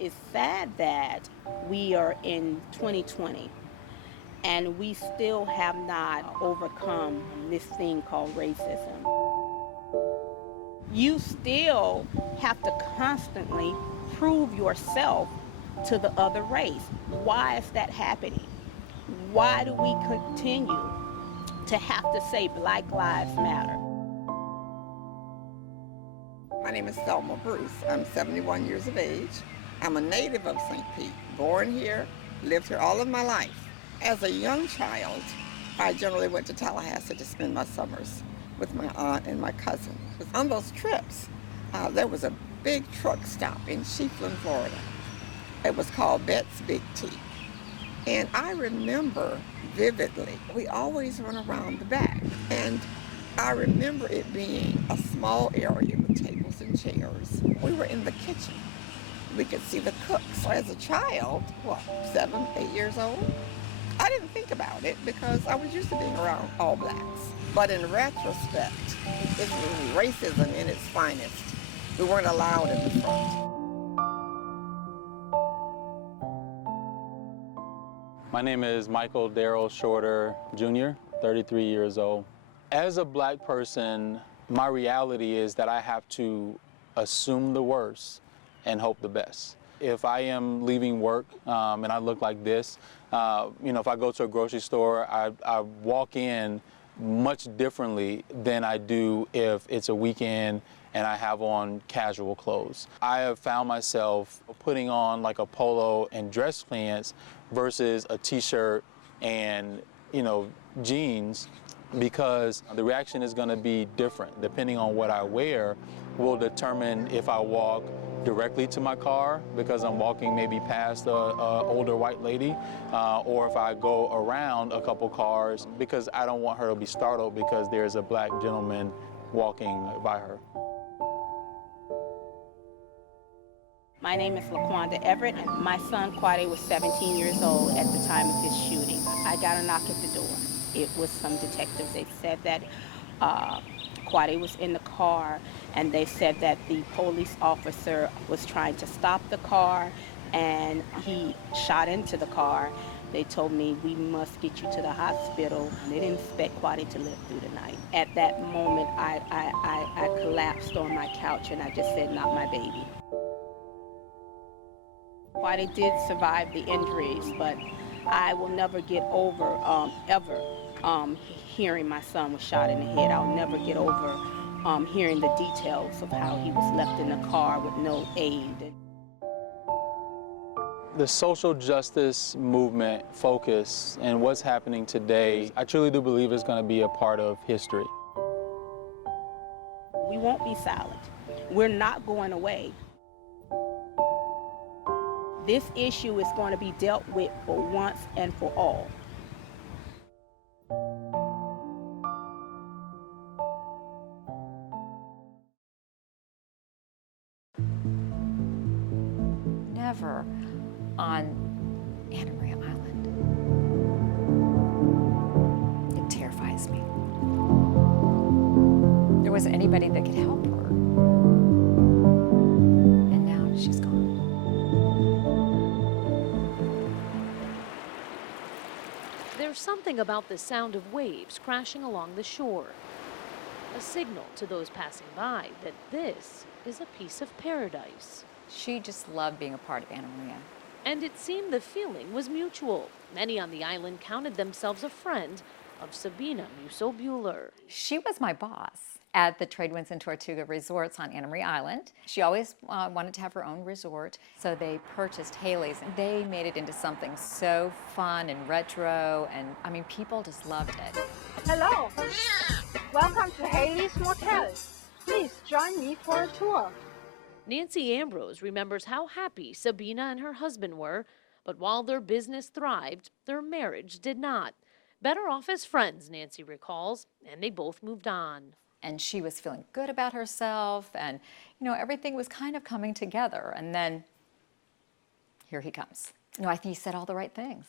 It's sad that we are in 2020 and we still have not overcome this thing called racism. You still have to constantly prove yourself to the other race. Why is that happening? Why do we continue to have to say Black Lives Matter? My name is Selma Bruce. I'm 71 years of age. I'm a native of St. Pete, born here, lived here all of my life. As a young child, I generally went to Tallahassee to spend my summers with my aunt and my cousin. On those trips, there was a big truck stop in Chiefland, Florida. It was called Bet's Big T. And I remember vividly, we always run around the back. And I remember it being a small area with tables and chairs. We were in the kitchen. We could see the cooks. So as a child, 7, 8 years old, I didn't think about it because I was used to being around all blacks. But in retrospect, this was racism in its finest. We weren't allowed in the front. My name is Michael Darrell Shorter Jr., 33 years old. As a black person, my reality is that I have to assume the worst and hope the best. If I am leaving work and I look like this, if I go to a grocery store, I walk in much differently than I do if it's a weekend and I have on casual clothes. I have found myself putting on like a polo and dress pants versus a t-shirt and, jeans, because the reaction is going to be different. Depending on what I wear will determine if I walk directly to my car because I'm walking maybe past a older white lady, or if I go around a couple cars because I don't want her to be startled because there's a black gentleman walking by her. My name is LaQuanda Everett, and my son Cait was 17 years old at the time of his shooting. I got a knock at the door. It was some detectives. They said that Cait was in the car, and they said that the police officer was trying to stop the car, and he shot into the car. They told me, we must get you to the hospital. They didn't expect Cait to live through the night. At that moment, I collapsed on my couch, and I just said, not my baby. Cait did survive the injuries, but I will never get over hearing my son was shot in the head. I'll never get over hearing the details of how he was left in the car with no aid. The social justice movement focus and what's happening today, I truly do believe is going to be a part of history. We won't be silent. We're not going away. This issue is going to be dealt with for once and for all. Never on Anna Maria Island. It terrifies me. There wasn't anybody that could help her. And now she's gone. There's something about the sound of waves crashing along the shore. A signal to those passing by that this is a piece of paradise. She just loved being a part of Anna Maria. And it seemed the feeling was mutual. Many on the island counted themselves a friend of Sabina Musso-Buehler. She was my boss at the Trade Winds and Tortuga resorts on Anna Maria Island. She always wanted to have her own resort, so they purchased Haley's, and they made it into something so fun and retro, and I mean, people just loved it. Hello, welcome to Haley's Motel. Please join me for a tour. Nancy Ambrose remembers how happy Sabina and her husband were, but while their business thrived, their marriage did not. Better off as friends, Nancy recalls, and they both moved on. And she was feeling good about herself, and everything was kind of coming together. And then here he comes. I think he said all the right things.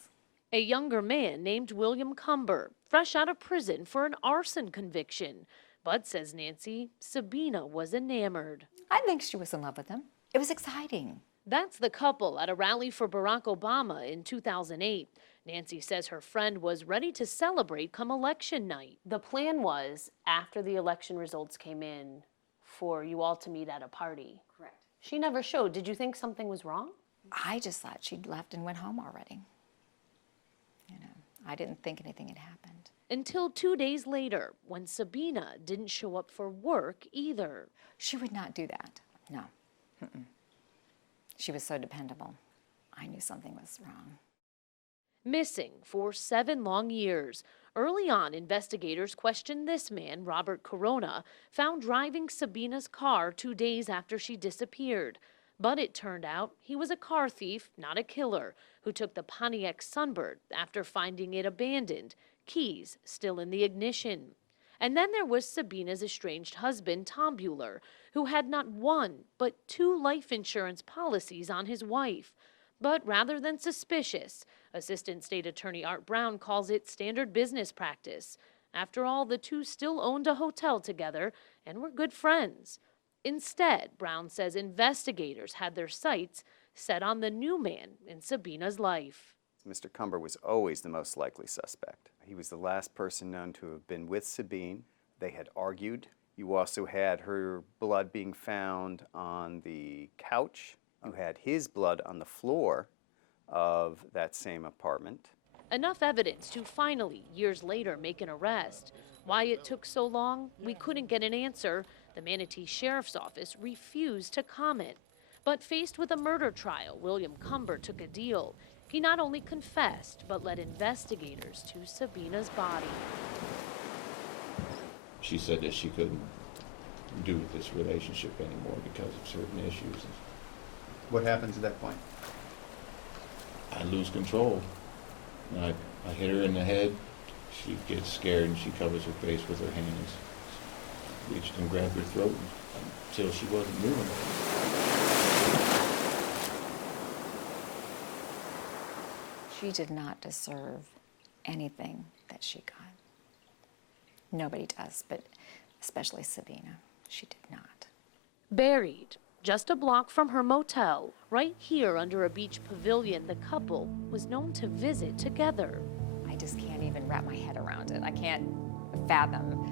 A younger man named William Cumber, fresh out of prison for an arson conviction. But, says Nancy, Sabina was enamored. I think she was in love with him. It was exciting. That's the couple at a rally for Barack Obama in 2008. Nancy says her friend was ready to celebrate come election night. The plan was, after the election results came in, for you all to meet at a party. Correct. She never showed. Did you think something was wrong? I just thought she'd left and went home already. You know, I didn't think anything had happened. Until 2 days later, when Sabina didn't show up for work either. She would not do that. No. Mm-mm. She was so dependable. I knew something was wrong. Missing for 7 long years. Early on, investigators questioned this man, Robert Corona, found driving Sabina's car 2 days after she disappeared. But it turned out he was a car thief, not a killer, who took the Pontiac Sunbird after finding it abandoned, keys still in the ignition. And then there was Sabina's estranged husband, Tom Bueller, who had not 1, but 2 life insurance policies on his wife. But rather than suspicious, Assistant State Attorney Art Brown calls it standard business practice. After all, the two still owned a hotel together and were good friends. Instead, Brown says investigators had their sights set on the new man in Sabina's life. Mr. Cumber was always the most likely suspect. He was the last person known to have been with Sabine. They had argued. You also had her blood being found on the couch. You had his blood on the floor of that same apartment. Enough evidence to finally, years later, make an arrest. Why it took so long? We couldn't get an answer. The Manatee Sheriff's Office refused to comment. But faced with a murder trial, William Cumber took a deal. He not only confessed, but led investigators to Sabina's body. She said that she couldn't do this relationship anymore because of certain issues. What happens at that point? I lose control. I hit her in the head. She gets scared and she covers her face with her hands. Reached and grabbed her throat until she wasn't moving. She did not deserve anything that she got. Nobody does, but especially Sabina. She did not. Buried just a block from her motel, right here under a beach pavilion the couple was known to visit together. I just can't even wrap my head around it. I can't fathom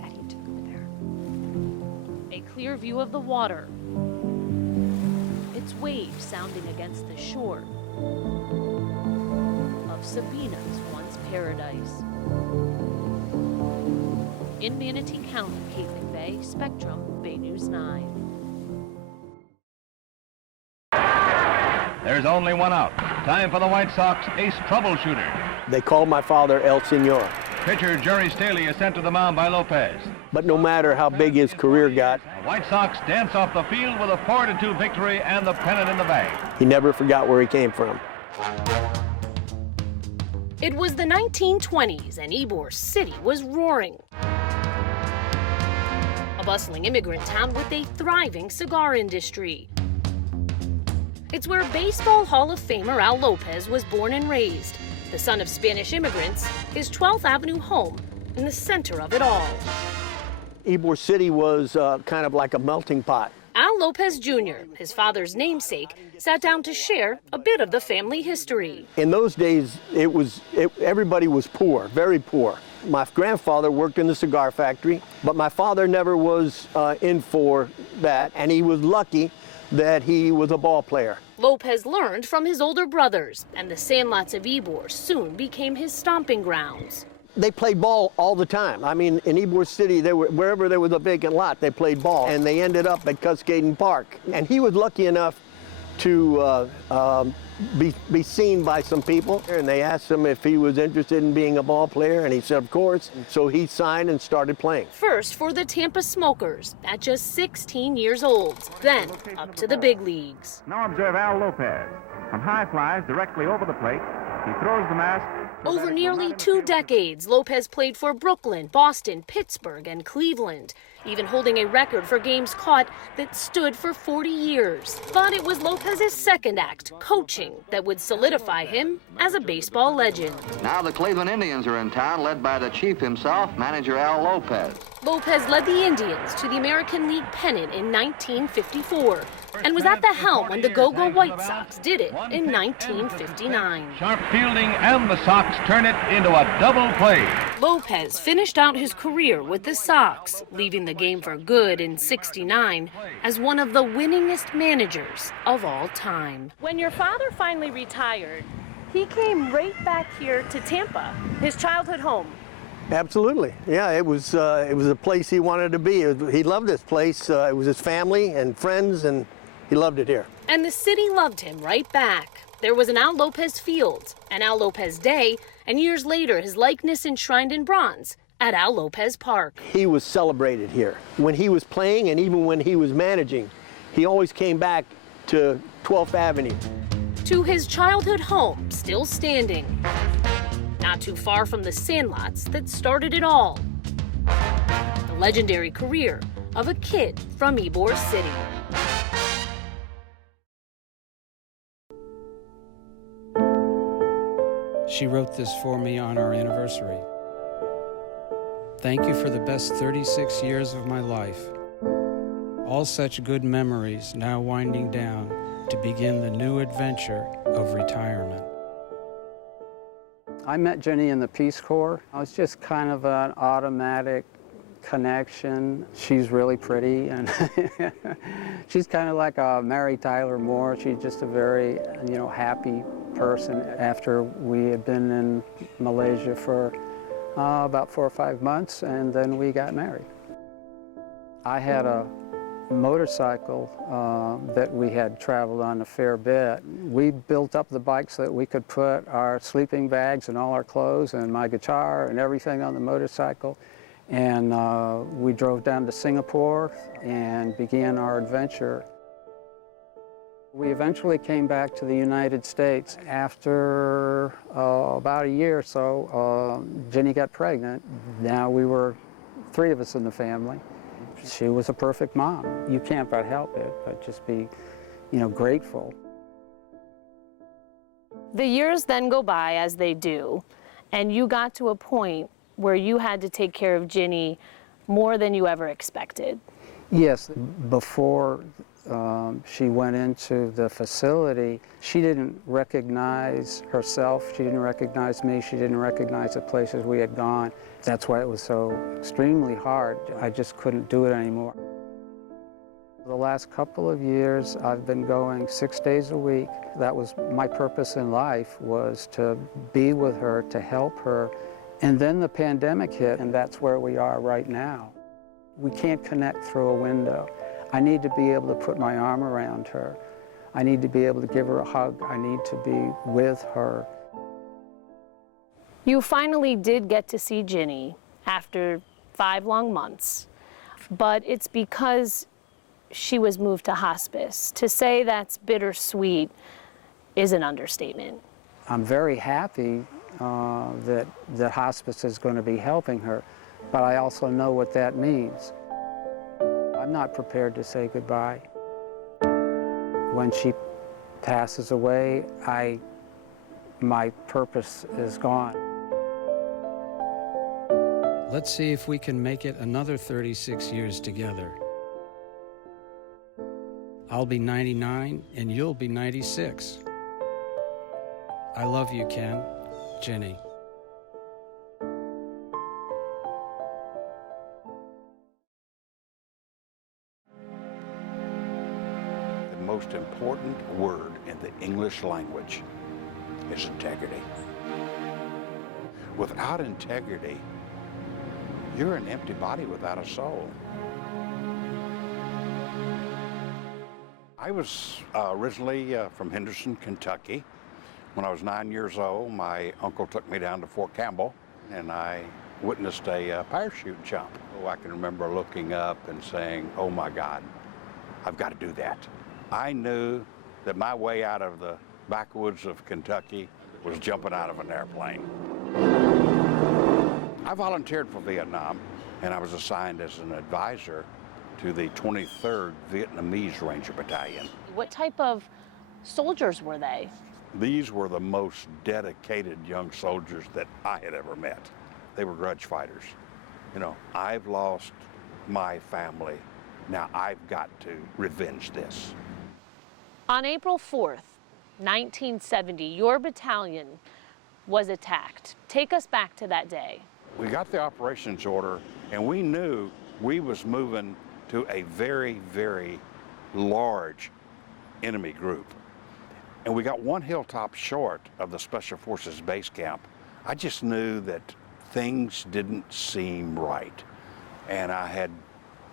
that he took her there. A clear view of the water, its waves sounding against the shore of Sabina's once paradise. In Manatee County, Cait McVey, Spectrum, Bay News 9. There's only one out. Time for the White Sox ace troubleshooter. They called my father El Senor. Pitcher Jerry Staley is sent to the mound by Lopez. But no matter how big his career got, The White Sox dance off the field with a 4-2 victory and the pennant in the bag. he never forgot where he came from. It was the 1920s and Ybor City was roaring. A bustling immigrant town with a thriving cigar industry. It's where Baseball Hall of Famer Al Lopez was born and raised. The son of Spanish immigrants, his 12th Avenue home in the center of it all. Ybor City was kind of like a melting pot. Al Lopez Jr., his father's namesake, sat down to share a bit of the family history. In those days, everybody was poor, very poor. My grandfather worked in the cigar factory, but my father never was in for that, and he was lucky that he was a ball player. Lopez learned from his older brothers, and the sandlots of Ybor soon became his stomping grounds. They played ball all the time. I mean, in Ybor City, wherever there was a vacant lot, they played ball, and they ended up at Cuscaden Park. And he was lucky enough to be seen by some people, and they asked him if he was interested in being a ball player, and he said, of course. So he signed and started playing. First for the Tampa Smokers at just 16 years old, then up to the big leagues. Now observe Al Lopez. On high flies directly over the plate, he throws the mask. Over nearly 2 decades, Lopez played for Brooklyn, Boston, Pittsburgh, and Cleveland, even holding a record for games caught that stood for 40 years. But it was Lopez's second act, coaching, that would solidify him as a baseball legend. Now the Cleveland Indians are in town, led by the chief himself, manager Al Lopez. Lopez led the Indians to the American League pennant in 1954 and was at the helm when the Go-Go White Sox did it in 1959. Sharp fielding, and the Sox turn it into a double play. Lopez finished out his career with the Sox, leaving the game for good in '69 as one of the winningest managers of all time. When your father finally retired, he came right back here to Tampa, his childhood home. Absolutely. Yeah, it was a place he wanted to be. He loved this place. It was his family and friends, and he loved it here. And the city loved him right back. There was an Al Lopez Field, an Al Lopez Day, and years later his likeness enshrined in bronze at Al Lopez Park. He was celebrated here. When he was playing and even when he was managing, he always came back to 12th Avenue. To his childhood home, still standing. Not too far from the sandlots that started it all. The legendary career of a kid from Ybor City. She wrote this for me on our anniversary. Thank you for the best 36 years of my life. All such good memories now winding down to begin the new adventure of retirement. I met Jenny in the Peace Corps. I was just kind of an automatic connection. She's really pretty, and she's kind of like a Mary Tyler Moore. She's just a very, happy person. After we had been in Malaysia for about 4 or 5 months, and then we got married. I had a motorcycle that we had traveled on a fair bit. We built up the bike so that we could put our sleeping bags and all our clothes and my guitar and everything on the motorcycle. And we drove down to Singapore and began our adventure. We eventually came back to the United States after about a year or so. Jenny got pregnant. Now we were 3 of us in the family. She was a perfect mom. You can't but help it, but just be, grateful. The years then go by as they do, and you got to a point where you had to take care of Ginny more than you ever expected. Yes, before she went into the facility, she didn't recognize herself, she didn't recognize me, she didn't recognize the places we had gone. That's why it was so extremely hard. I just couldn't do it anymore. The last couple of years, I've been going 6 days a week. That was my purpose in life, was to be with her, to help her. And then the pandemic hit, and that's where we are right now. We can't connect through a window. I need to be able to put my arm around her. I need to be able to give her a hug. I need to be with her. You finally did get to see Ginny after 5 long months, but it's because she was moved to hospice. To say that's bittersweet is an understatement. I'm very happy that hospice is going to be helping her, but I also know what that means. I'm not prepared to say goodbye. When she passes away, my purpose is gone. Let's see if we can make it another 36 years together. I'll be 99 and you'll be 96. I love you, Ken. Jenny. The most important word in the English language is integrity. Without integrity, you're an empty body without a soul. I was originally from Henderson, Kentucky. When I was 9 years old, my uncle took me down to Fort Campbell, and I witnessed a parachute jump. Oh, I can remember looking up and saying, oh my God, I've got to do that. I knew that my way out of the backwoods of Kentucky was jumping out of an airplane. I volunteered for Vietnam, and I was assigned as an advisor to the 23rd Vietnamese Ranger Battalion. What type of soldiers were they? These were the most dedicated young soldiers that I had ever met. They were grudge fighters. You know, I've lost my family. Now I've got to revenge this. On April 4th, 1970, your battalion was attacked. Take us back to that day. We got the operations order, and we knew we was moving to a very, very large enemy group. And we got one hilltop short of the Special Forces base camp. I just knew that things didn't seem right. And I had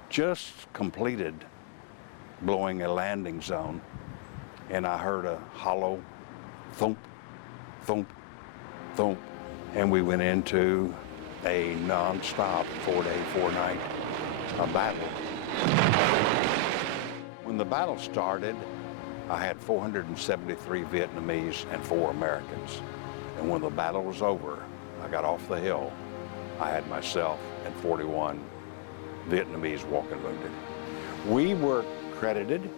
just completed blowing a landing zone, and I heard a hollow thump, thump, thump, and we went into a non-stop 4-day, 4-night battle. When the battle started, I had 473 Vietnamese and 4 Americans. And when the battle was over, I got off the hill, I had myself and 41 Vietnamese walking wounded. We were credited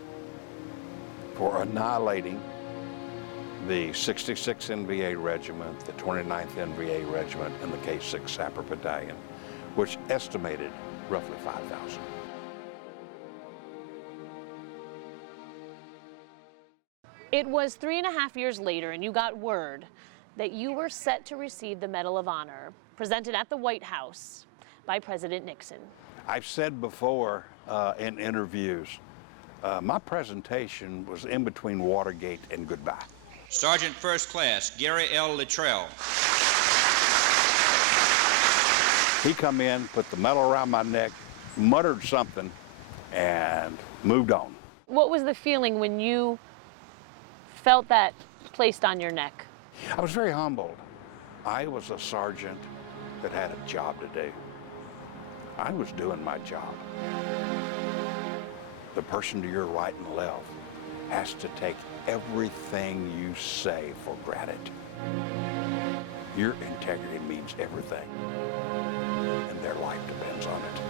for annihilating the 66th NVA Regiment, the 29th NVA Regiment, and the K6 Sapper Battalion, which estimated roughly 5,000. It was 3.5 years later, and you got word that you were set to receive the Medal of Honor, presented at the White House by President Nixon. I've said before in interviews, my presentation was in between Watergate and goodbye. Sergeant First Class Gary L. Littrell. He come in, put the medal around my neck, muttered something, and moved on. What was the feeling when you felt that placed on your neck? I was very humbled. I was a sergeant that had a job to do. I was doing my job. The person to your right and left has to take everything you say for granted. Your integrity means everything, and their life depends on it.